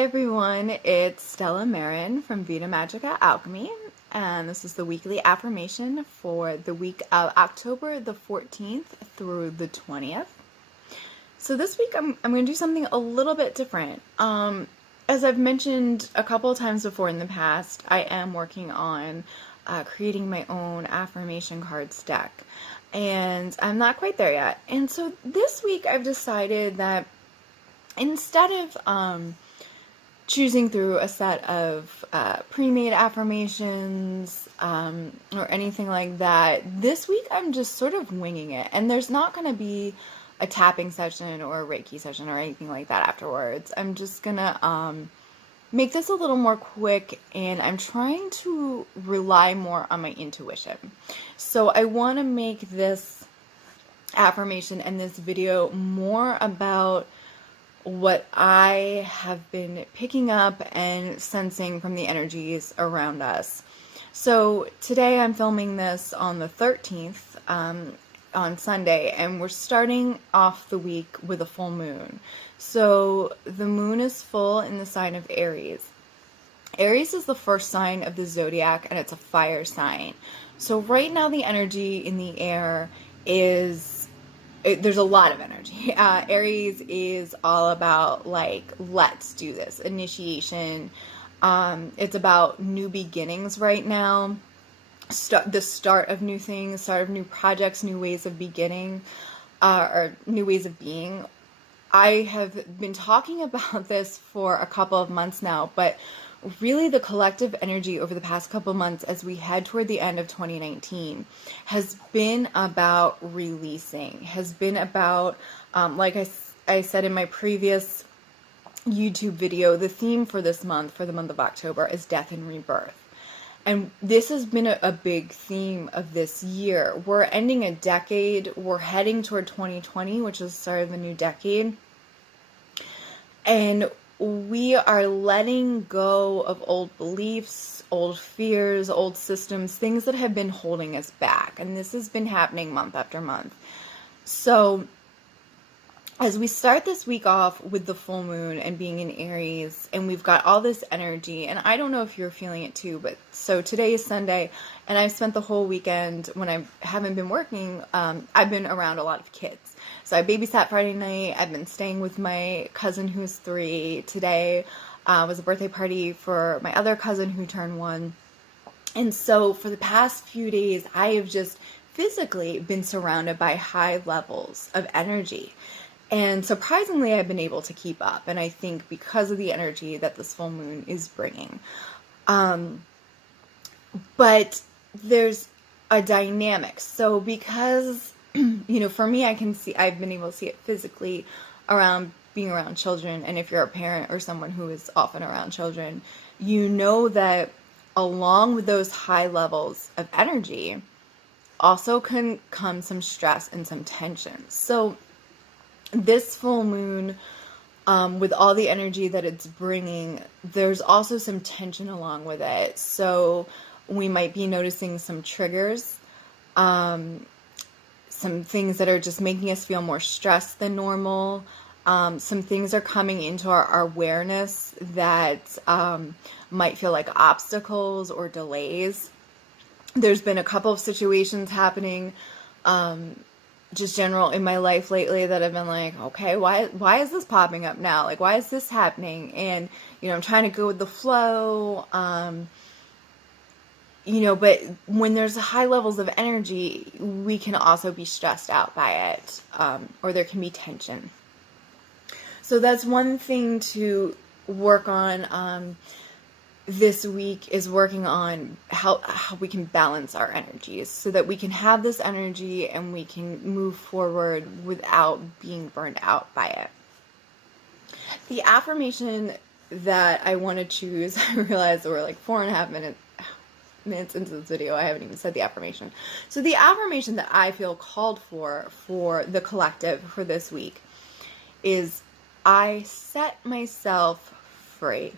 Hi everyone, it's Stella Marin from Vita Magica Alchemy, and this is the weekly affirmation for the week of October the 14th through the 20th. So this week I'm going to do something a little bit different. As I've mentioned a couple of times before in the past, I am working on creating my own affirmation cards deck, and I'm not quite there yet. And so this week I've decided that instead of choosing through a set of pre-made affirmations or anything like that, this week I'm just sort of winging it. And there's not going to be a tapping session or a Reiki session or anything like that afterwards. I'm just going to make this a little more quick, and I'm trying to rely more on my intuition. So I want to make this affirmation and this video more about what I have been picking up and sensing from the energies around us. So today I'm filming this on the 13th, on Sunday, and we're starting off the week with a full moon. So the moon is full in the sign of Aries. Aries is the first sign of the zodiac, and it's a fire sign. So right now the energy in the air is there's a lot of energy. Aries is all about, like, let's do this, initiation. It's about new beginnings right now, the start of new things, start of new projects, new ways of beginning, or new ways of being. I have been talking about this for a couple of months now, but really the collective energy over the past couple months as we head toward the end of 2019 has been about releasing, has been about, like I said in my previous YouTube video, the theme for this month, for the month of October, is death and rebirth. And this has been a big theme of this year. We're ending a decade. We're heading toward 2020, which is the start of a new decade. And we are letting go of old beliefs, old fears, old systems, things that have been holding us back. And this has been happening month after month. So as we start this week off with the full moon and being in Aries, and we've got all this energy, and I don't know if you're feeling it too, but so today is Sunday, and I've spent the whole weekend, when I haven't been working, I've been around a lot of kids. So I babysat Friday night. I've been staying with my cousin who's 3. Today was a birthday party for my other cousin who turned 1. And so for the past few days, I have just physically been surrounded by high levels of energy. And surprisingly, I've been able to keep up. And I think because of the energy that this full moon is bringing. But there's a dynamic. So because, for me, I've been able to see it physically around being around children. And if you're a parent or someone who is often around children, you know that along with those high levels of energy also can come some stress and some tension. So this full moon, with all the energy that it's bringing, there's also some tension along with it. So we might be noticing some triggers, some things that are just making us feel more stressed than normal. Some things are coming into our awareness that might feel like obstacles or delays. There's been a couple of situations happening, just general in my life lately, that I've been like, okay, why is this popping up now? Like, why is this happening? And, I'm trying to go with the flow, but when there's high levels of energy, we can also be stressed out by it, or there can be tension. So that's one thing to work on, this week, is working on how we can balance our energies so that we can have this energy and we can move forward without being burned out by it. The affirmation that I want to choose, I realized we're like 4.5 minutes into this video. I haven't even said the affirmation. So the affirmation that I feel called for the collective for this week is, I set myself free.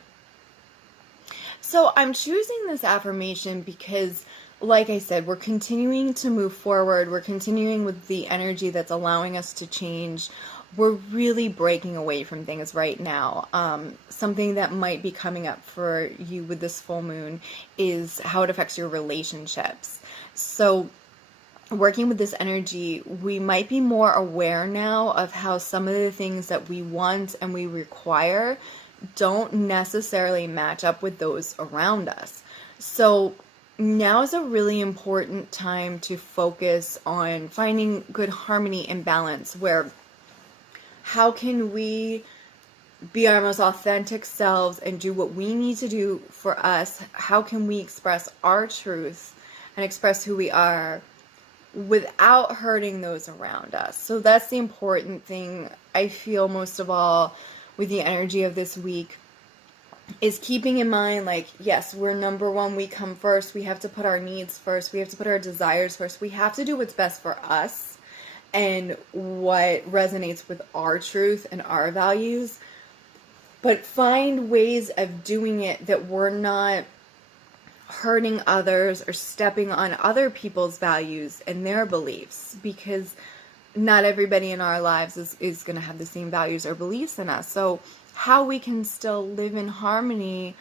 So I'm choosing this affirmation because, like I said, we're continuing to move forward. We're continuing with the energy that's allowing us to change. we're really breaking away from things right now. Something that might be coming up for you with this full moon is how it affects your relationships. So working with this energy, we might be more aware now of how some of the things that we want and we require don't necessarily match up with those around us. So now is a really important time to focus on finding good harmony and balance, where how can we be our most authentic selves and do what we need to do for us? How can we express our truth and express who we are without hurting those around us? So that's the important thing, I feel, most of all with the energy of this week, is keeping in mind, like, yes, we're number one, we come first, we have to put our needs first, we have to put our desires first, we have to do what's best for us and what resonates with our truth and our values, but find ways of doing it that we're not hurting others or stepping on other people's values and their beliefs, because not everybody in our lives is going to have the same values or beliefs in us. So how we can still live in harmony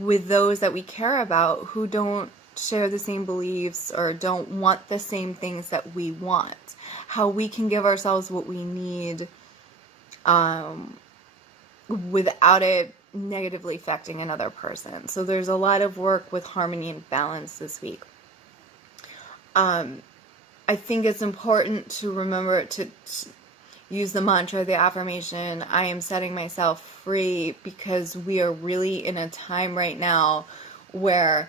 with those that we care about who don't share the same beliefs or don't want the same things that we want. How we can give ourselves what we need without it negatively affecting another person. So there's a lot of work with harmony and balance this week. I think it's important to remember to use the mantra, the affirmation, I am setting myself free, because we are really in a time right now where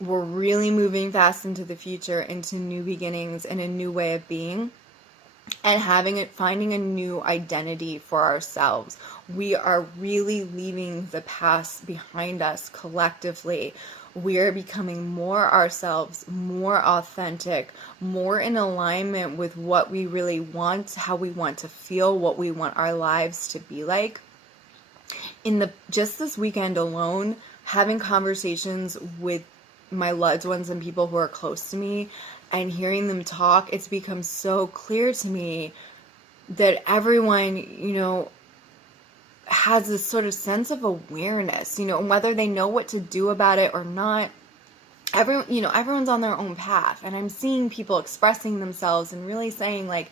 we're really moving fast into the future, into new beginnings and a new way of being, and finding a new identity for ourselves. We are really leaving the past behind us collectively. We are becoming more ourselves, more authentic, more in alignment with what we really want, how we want to feel, what we want our lives to be like. Just this weekend alone, having conversations with my loved ones and people who are close to me and hearing them talk, it's become so clear to me that everyone, has this sort of sense of awareness, and whether they know what to do about it or not, everyone's on their own path. And I'm seeing people expressing themselves and really saying like,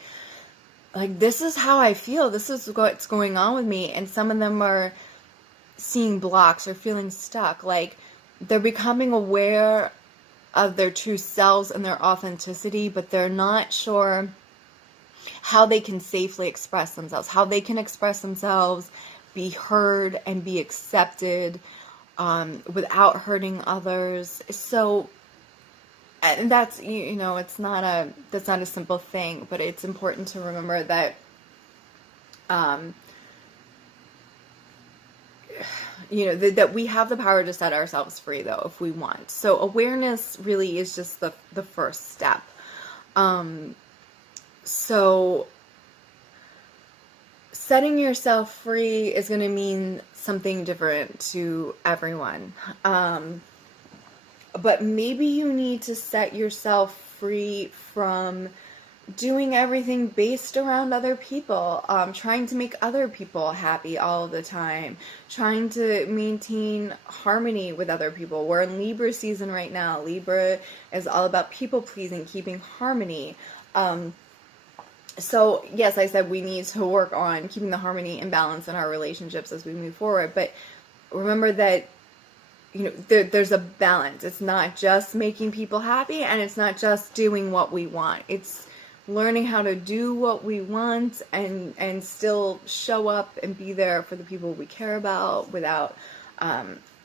this is how I feel, this is what's going on with me. And some of them are seeing blocks or feeling stuck. Like, they're becoming aware of their true selves and their authenticity, but they're not sure how they can safely express themselves, be heard and be accepted without hurting others. So, and that's, that's not a simple thing, but it's important to remember that that we have the power to set ourselves free, though, if we want. So awareness really is just the first step. So setting yourself free is going to mean something different to everyone. But maybe you need to set yourself free from doing everything based around other people, trying to make other people happy all the time, trying to maintain harmony with other people. We're in Libra season right now. Libra is all about people pleasing, keeping harmony. So yes, I said we need to work on keeping the harmony and balance in our relationships as we move forward. But remember that, there's a balance. It's not just making people happy, and it's not just doing what we want. It's learning how to do what we want and still show up and be there for the people we care about without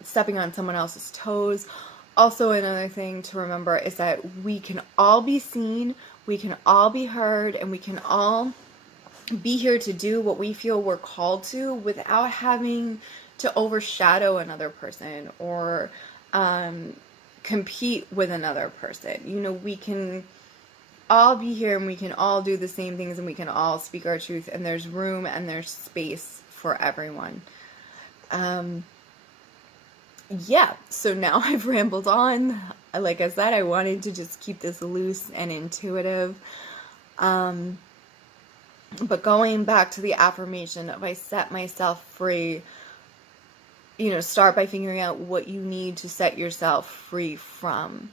stepping on someone else's toes. Also, another thing to remember is that we can all be seen, we can all be heard, and we can all be here to do what we feel we're called to without having to overshadow another person or compete with another person. We can all be here and we can all do the same things and we can all speak our truth, and there's room and there's space for everyone. So now I've rambled on. Like I said, I wanted to just keep this loose and intuitive. But going back to the affirmation of I set myself free, start by figuring out what you need to set yourself free from.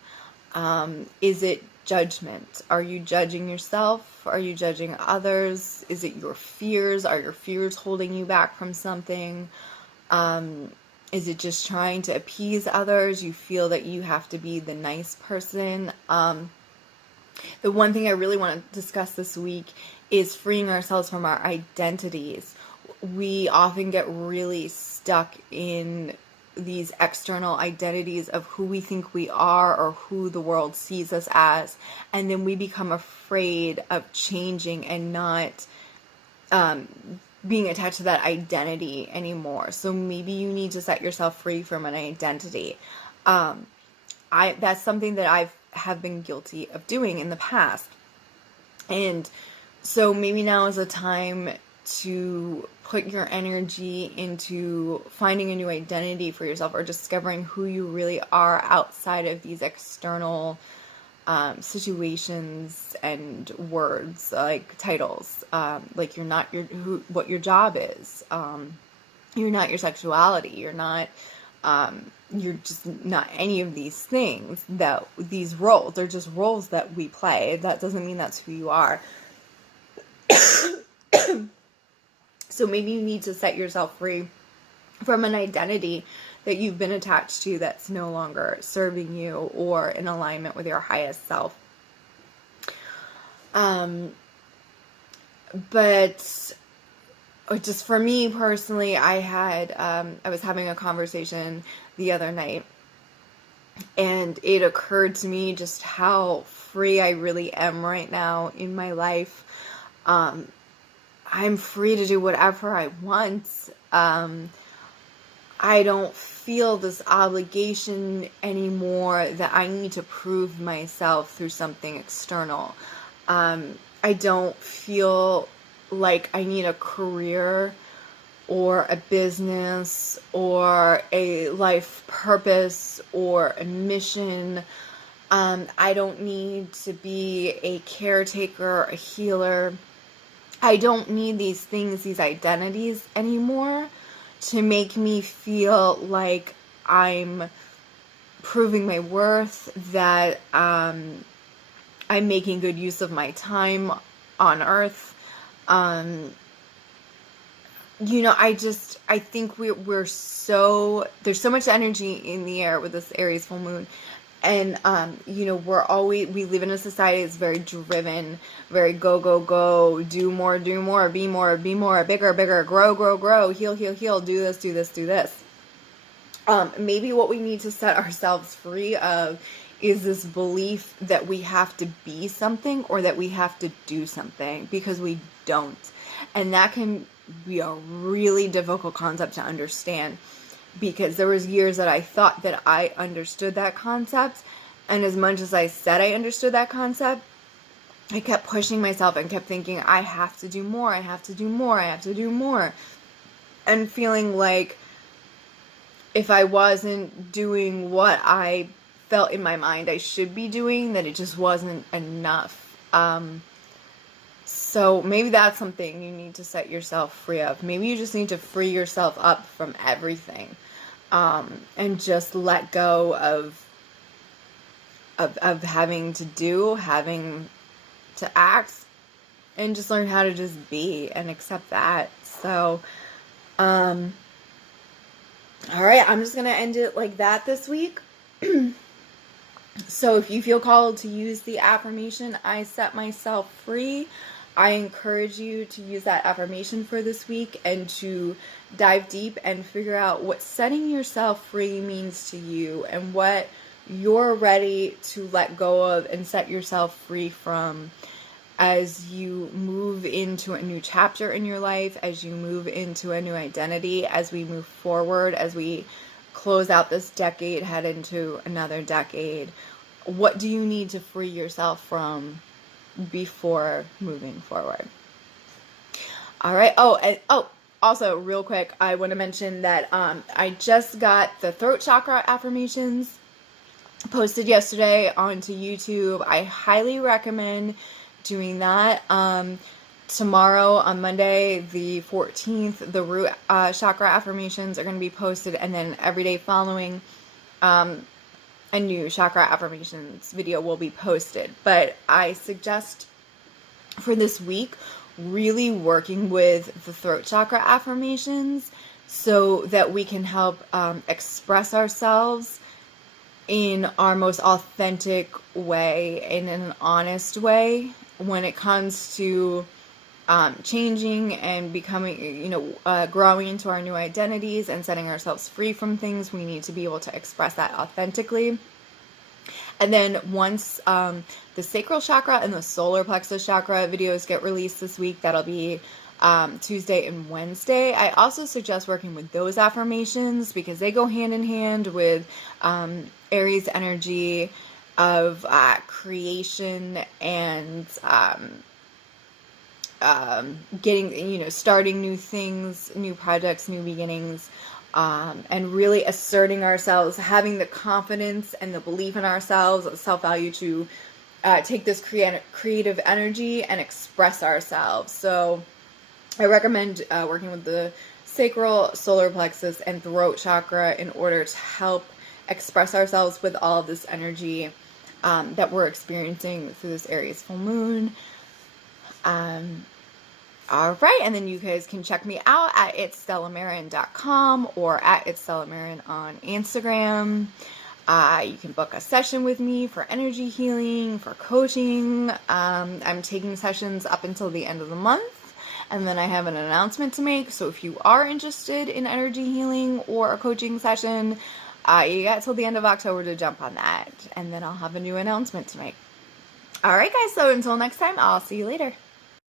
Is it judgment? Are you judging yourself? Are you judging others? Is it your fears? Are your fears holding you back from something? Is it just trying to appease others? You feel that you have to be the nice person. The one thing I really want to discuss this week is freeing ourselves from our identities. We often get really stuck in these external identities of who we think we are or who the world sees us as, and then we become afraid of changing and not being attached to that identity anymore. So maybe you need to set yourself free from an identity. That's something that I have been guilty of doing in the past. And so maybe now is a time to put your energy into finding a new identity for yourself, or discovering who you really are outside of these external situations and words, like titles. Like you're not what your job is. You're not your sexuality. You're not. You're just not any of these things. That these roles, they're just roles that we play. That doesn't mean that's who you are. So maybe you need to set yourself free from an identity that you've been attached to that's no longer serving you or in alignment with your highest self. But just for me personally, I was having a conversation the other night, and it occurred to me just how free I really am right now in my life. I'm free to do whatever I want. I don't feel this obligation anymore that I need to prove myself through something external. I don't feel like I need a career or a business or a life purpose or a mission. I don't need to be a caretaker, a healer. I don't need these things, these identities anymore to make me feel like I'm proving my worth, that I'm making good use of my time on earth. I think there's so much energy in the air with this Aries full moon. And, we live in a society that's very driven, very go, go, go, do more, be more, bigger, grow, heal, do this. Maybe what we need to set ourselves free of is this belief that we have to be something or that we have to do something, because we don't. And that can be a really difficult concept to understand, because there was years that I thought that I understood that concept, and as much as I said I understood that concept, I kept pushing myself and kept thinking I have to do more, and feeling like if I wasn't doing what I felt in my mind I should be doing, that it just wasn't enough. So maybe that's something you need to set yourself free of. Maybe you just need to free yourself up from everything, and just let go of having to act, and just learn how to just be and accept that. So, all right, I'm just going to end it like that this week. So if you feel called to use the affirmation, I set myself free, I encourage you to use that affirmation for this week and to dive deep and figure out what setting yourself free means to you and what you're ready to let go of and set yourself free from as you move into a new chapter in your life, as you move into a new identity, as we move forward, as we close out this decade, head into another decade. What do you need to free yourself from before moving forward? All right. Also, real quick, I want to mention that I just got the throat chakra affirmations posted yesterday onto YouTube. I highly recommend doing that. tomorrow on Monday, the 14th, the root chakra affirmations are going to be posted, and then every day following, a new chakra affirmations video will be posted. But I suggest for this week really working with the throat chakra affirmations so that we can help express ourselves in our most authentic way, in an honest way, when it comes to changing and becoming, growing into our new identities and setting ourselves free from things. We need to be able to express that authentically. And then once the sacral chakra and the solar plexus chakra videos get released this week, that'll be Tuesday and Wednesday. I also suggest working with those affirmations because they go hand in hand with Aries energy of creation and getting, starting new things, new projects, new beginnings, and really asserting ourselves, having the confidence and the belief in ourselves, self-value to take this creative energy and express ourselves. So I recommend working with the sacral, solar plexus, and throat chakra in order to help express ourselves with all of this energy that we're experiencing through this Aries full moon. All right, and then you guys can check me out at itsstellamarin.com or at itsstellamarin on Instagram. You can book a session with me for energy healing, for coaching. I'm taking sessions up until the end of the month, and then I have an announcement to make. So if you are interested in energy healing or a coaching session, you got till the end of October to jump on that, and then I'll have a new announcement to make. All right, guys, so until next time, I'll see you later.